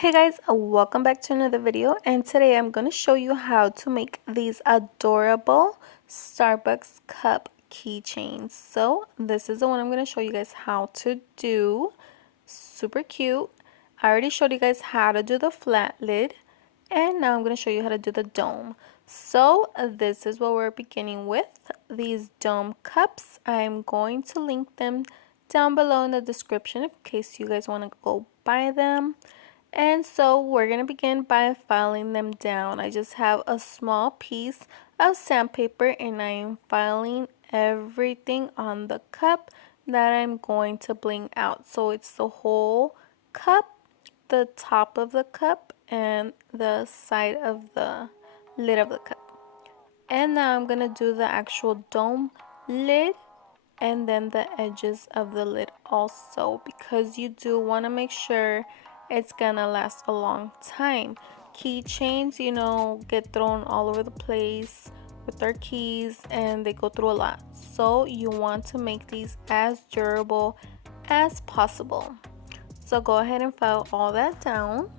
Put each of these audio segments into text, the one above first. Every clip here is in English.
Hey guys, welcome back to another video, and today I'm going to show you how to make these adorable Starbucks cup keychains. So this is the one I'm going to show you guys how to do. Super cute. I already showed you guys how to do the flat lid, and now I'm going to show you how to do the dome. So this is what we're beginning with, these dome cups. I'm going to link them down below in the description in case you guys want to go buy them. And so we're going to begin by filing them down. I just have a small piece of sandpaper and I am filing everything on the cup that I'm going to bling out. So it's the whole cup, the top of the cup, and the side of the lid of the cup. And now I'm going to do the actual dome lid and then the edges of the lid also, because you do want to make sure it's gonna last a long time. Keychains, you know, get thrown all over the place with their keys and they go through a lot, so you want to make these as durable as possible. So go ahead and file all that down.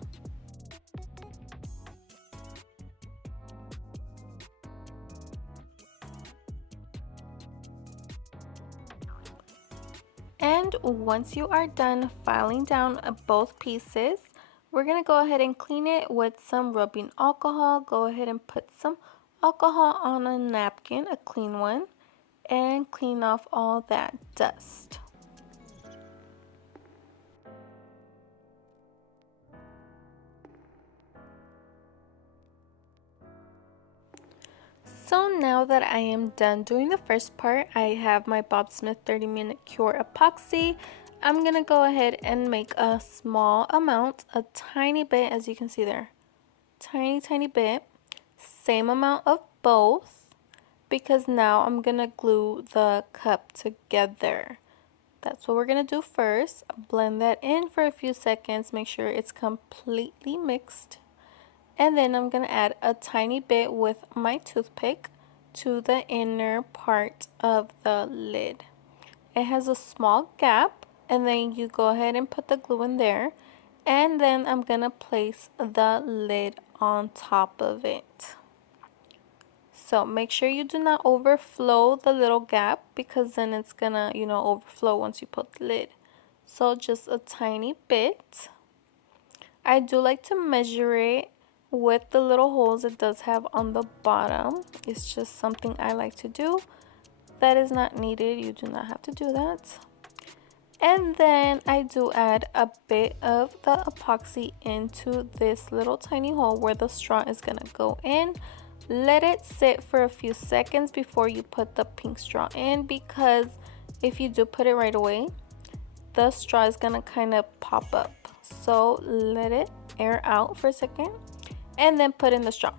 And once you are done filing down both pieces, we're going to go ahead and clean it with some rubbing alcohol. Go ahead and put some alcohol on a napkin, a clean one, and clean off all that dust. So now that I am done doing the first part, I have my Bob Smith 30-minute cure epoxy. I'm going to go ahead and make a small amount, a tiny bit, as you can see there. Tiny bit. Same amount of both, because now I'm going to glue the cup together. That's what we're going to do first. Blend that in for a few seconds. Make sure it's completely mixed. And then I'm going to add a tiny bit with my toothpick to the inner part of the lid. It has a small gap, and then you go ahead and put the glue in there. And then I'm going to place the lid on top of it. So make sure you do not overflow the little gap, because then it's going to, overflow once you put the lid. So just a tiny bit. I do like to measure it with the little holes it does have on the bottom. It's just something I like to do. That is not needed. You do not have to do that. And then I do add a bit of the epoxy into this little tiny hole where the straw is going to go in. Let it sit for a few seconds before you put the pink straw in, because if you do put it right away, the straw is going to kind of pop up. So let it air out for a second and then put in the straw.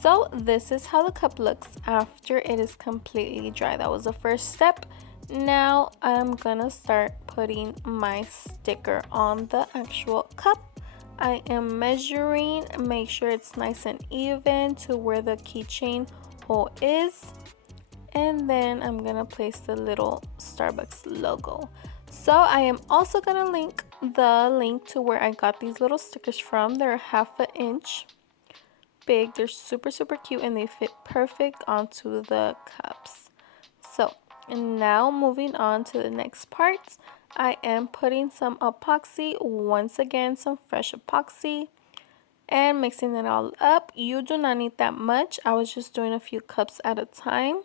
So this is how the cup looks after it is completely dry. That was the first step. Now I'm gonna start putting my sticker on the actual cup. I am measuring, make sure it's nice and even to where the keychain hole is. And then I'm gonna place the little Starbucks logo. So I am also gonna link the link to where I got these little stickers from. They're 1/2 inch big. They're super cute, and they fit perfect onto the cups. So, and now moving on to the next part, I am putting some epoxy, once again some fresh epoxy, and mixing it all up. You do not need that much. I was just doing a few cups at a time.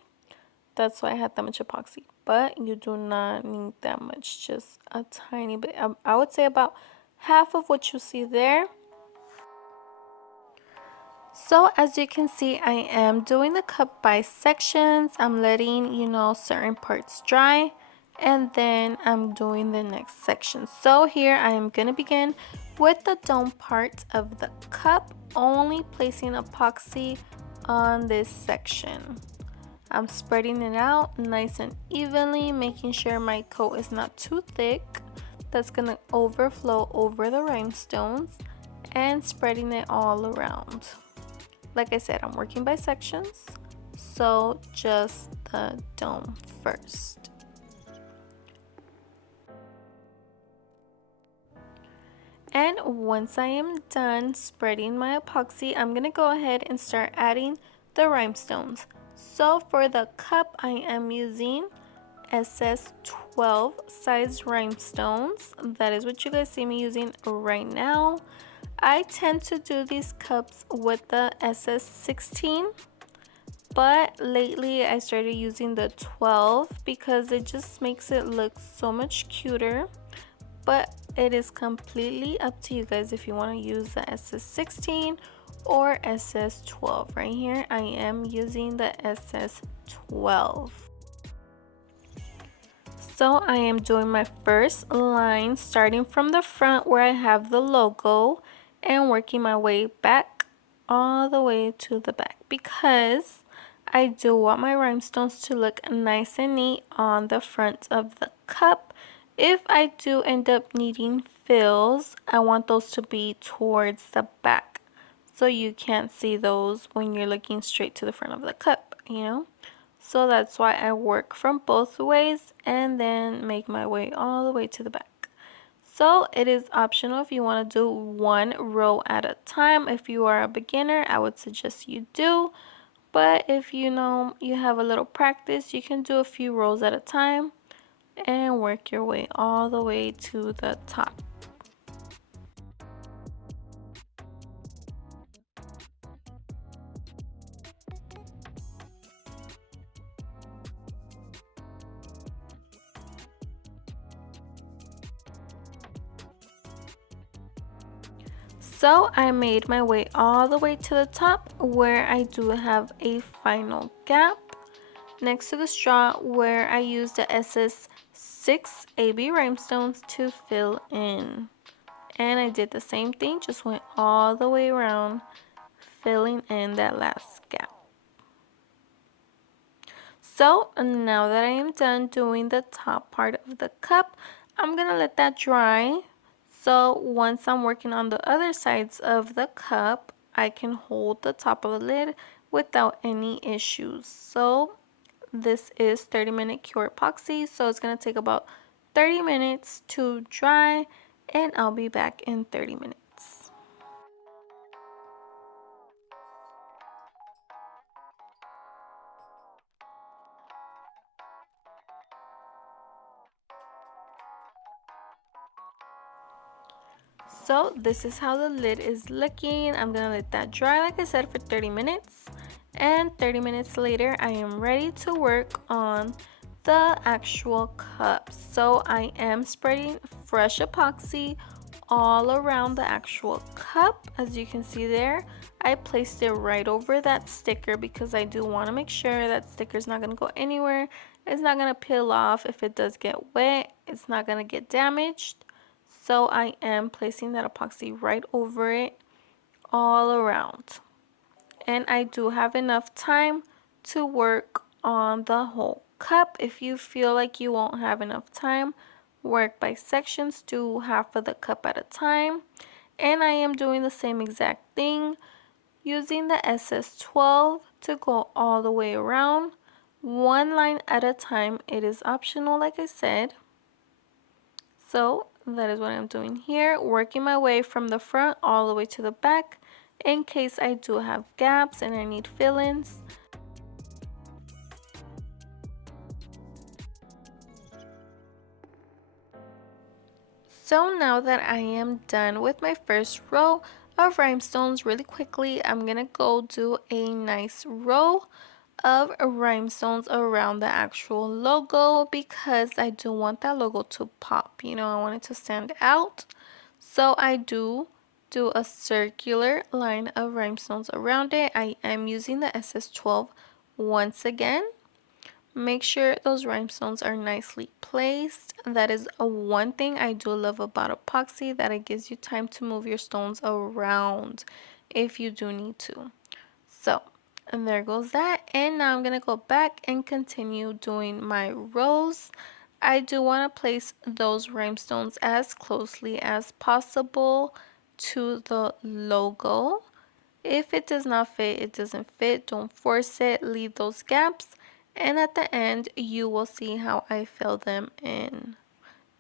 That's why I had that much epoxy, but you do not need that much, just a tiny bit. I would say about half of what you see there. So as you can see, I am doing the cup by sections. I'm letting, certain parts dry, and then I'm doing the next section. So here I am going to begin with the dome part of the cup, only placing epoxy on this section. I'm spreading it out nice and evenly, making sure my coat is not too thick. That's going to overflow over the rhinestones, and spreading it all around. Like I said, I'm working by sections, so just the dome first. And once I am done spreading my epoxy, I'm going to go ahead and start adding the rhinestones. So for the cup, I am using SS12 size rhinestones. That is what you guys see me using right now. I tend to do these cups with the SS16, but lately I started using the 12 because it just makes it look so much cuter. But it is completely up to you guys if you want to use the SS16 or SS12. Right here I am using the SS12. So I am doing my first line starting from the front where I have the logo and working my way back all the way to the back because I do want my rhinestones to look nice and neat on the front of the cup. If I do end up needing fills, I want those to be towards the back so you can't see those when you're looking straight to the front of the cup, you know? So that's why I work from both ways and then make my way all the way to the back. So it is optional if you want to do one row at a time. If you are a beginner, I would suggest you do. But if you know you have a little practice, you can do a few rows at a time and work your way all the way to the top. So I made my way all the way to the top where I do have a final gap next to the straw where I used the SS6 AB rhinestones to fill in. And I did the same thing, just went all the way around, filling in that last gap. So now that I am done doing the top part of the cup, I'm gonna let that dry. So once I'm working on the other sides of the cup, I can hold the top of the lid without any issues. So this is 30-minute cure epoxy, so it's gonna take about 30 minutes to dry, and I'll be back in 30 minutes. So this is how the lid is looking. I'm gonna let that dry, like I said, for 30 minutes. And 30 minutes later, I am ready to work on the actual cup. So I am spreading fresh epoxy all around the actual cup. As you can see there, I placed it right over that sticker because I do want to make sure that sticker is not going to go anywhere. It's not going to peel off. If it does get wet, it's not going to get damaged. So I am placing that epoxy right over it all around. And I do have enough time to work on the whole cup. If you feel like you won't have enough time, work by sections, do half of the cup at a time. And I am doing the same exact thing using the SS12 to go all the way around, one line at a time. It is optional, like I said. So that is what I'm doing here, working my way from the front all the way to the back in case I do have gaps and I need fill-ins. So now that I am done with my first row of rhinestones, really quickly I'm gonna go do a nice row of rhinestones around the actual logo because I do want that logo to pop, you know, I want it to stand out. So I do a circular line of rhinestones around it. I am using the SS12 once again. Make sure those rhinestones are nicely placed. That is one thing I do love about epoxy, that it gives you time to move your stones around if you do need to. So, and there goes that. And now I'm going to go back and continue doing my rows. I do want to place those rhinestones as closely as possible to the logo. If it does not fit, it doesn't fit. Don't force it. Leave those gaps. And at the end, you will see how I fill them in.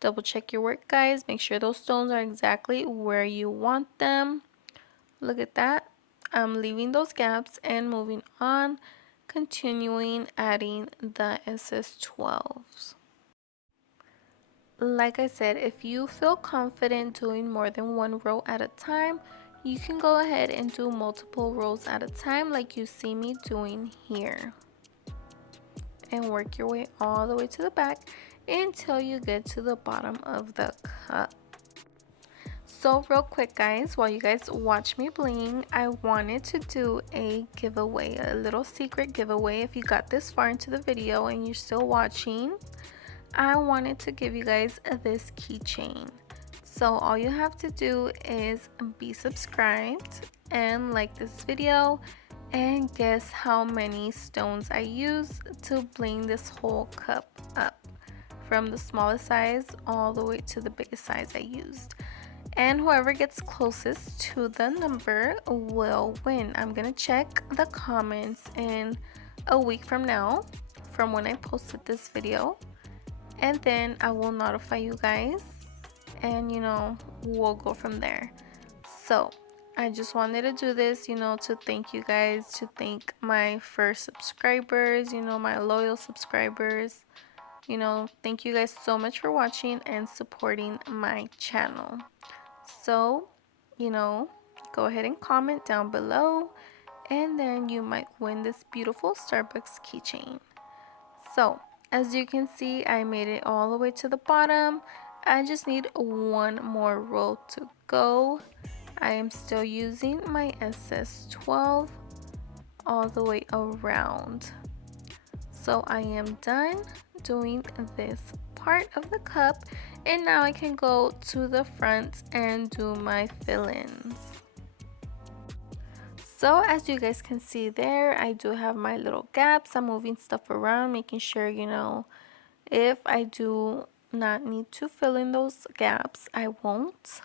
Double check your work, guys. Make sure those stones are exactly where you want them. Look at that. I'm leaving those gaps and moving on, continuing adding the SS12s. Like I said, if you feel confident doing more than one row at a time, you can go ahead and do multiple rows at a time like you see me doing here. And work your way all the way to the back until you get to the bottom of the cup. So real quick, guys, while you guys watch me bling, I wanted to do a giveaway, a little secret giveaway. If you got this far into the video and you're still watching, I wanted to give you guys this keychain. So all you have to do is be subscribed and like this video, and guess how many stones I use to bling this whole cup up, from the smallest size all the way to the biggest size I used. And whoever gets closest to the number will win. I'm gonna check the comments in a week from now, from when I posted this video, and then I will notify you guys, and we'll go from there. So I just wanted to do this, to thank you guys, to thank my first subscribers, my loyal subscribers. Thank you guys so much for watching and supporting my channel. So, go ahead and comment down below, and then you might win this beautiful Starbucks keychain. So, as you can see, I made it all the way to the bottom. I just need one more row to go. I am still using my SS12 all the way around. So I am done doing this part of the cup, and now I can go to the front and do my fill-ins. So as you guys can see there, I do have my little gaps. I'm moving stuff around, making sure, if I do not need to fill in those gaps, I won't,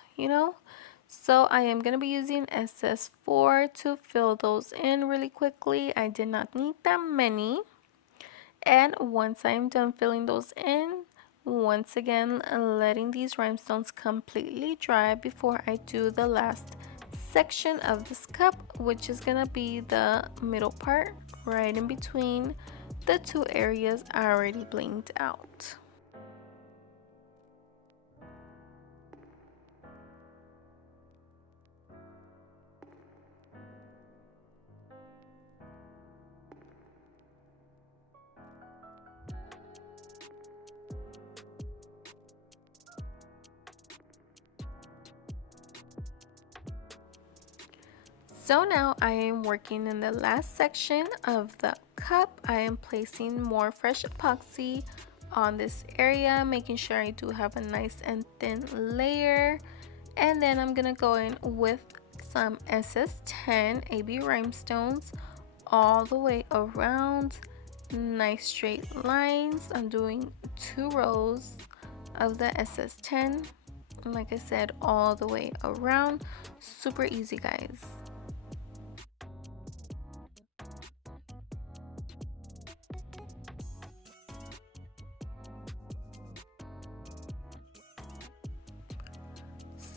So I am going to be using SS4 to fill those in really quickly. I did not need that many. And once I'm done filling those in, once again letting these rhinestones completely dry before I do the last section of this cup, which is gonna be the middle part right in between the two areas I already blinged out. So now I am working in the last section of the cup. I am placing more fresh epoxy on this area, making sure I do have a nice and thin layer. And then I'm gonna go in with some SS10 AB rhinestones all the way around. Nice straight lines. I'm doing 2 rows of the SS10. And like I said, all the way around. Super easy, guys.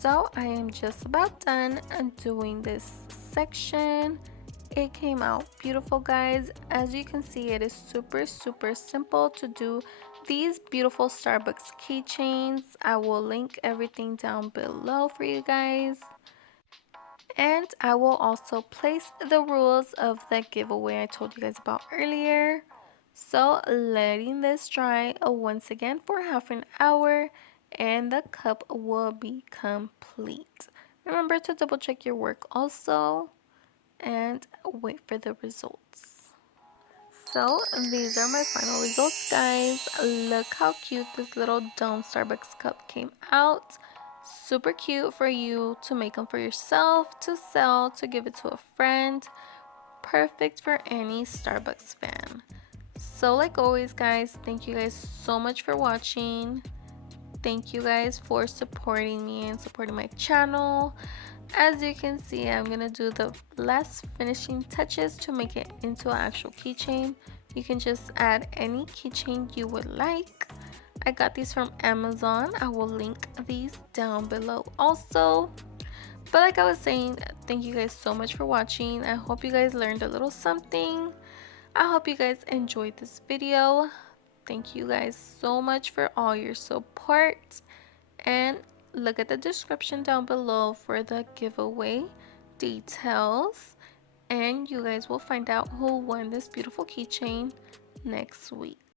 So I am just about done doing this section. It came out beautiful, guys. As you can see, it is super simple to do these beautiful Starbucks keychains. I will link everything down below for you guys. And I will also place the rules of the giveaway I told you guys about earlier. So letting this dry once again for half an hour, and the cup will be complete. Remember to double check your work also, and wait for the results. So these are my final results, guys. Look how cute this little dome Starbucks cup came out. Super cute for you to make them for yourself, to sell, to give it to a friend. Perfect for any Starbucks fan. So like always, guys, thank you guys so much for watching. Thank you guys for supporting me and supporting my channel. As you can see, I'm gonna do the last finishing touches to make it into an actual keychain. You can just add any keychain you would like. I got these from Amazon. I will link these down below also. But like I was saying, thank you guys so much for watching. I hope you guys learned a little something. I hope you guys enjoyed this video. Thank you guys so much for all your support. And look at the description down below for the giveaway details. And you guys will find out who won this beautiful keychain next week.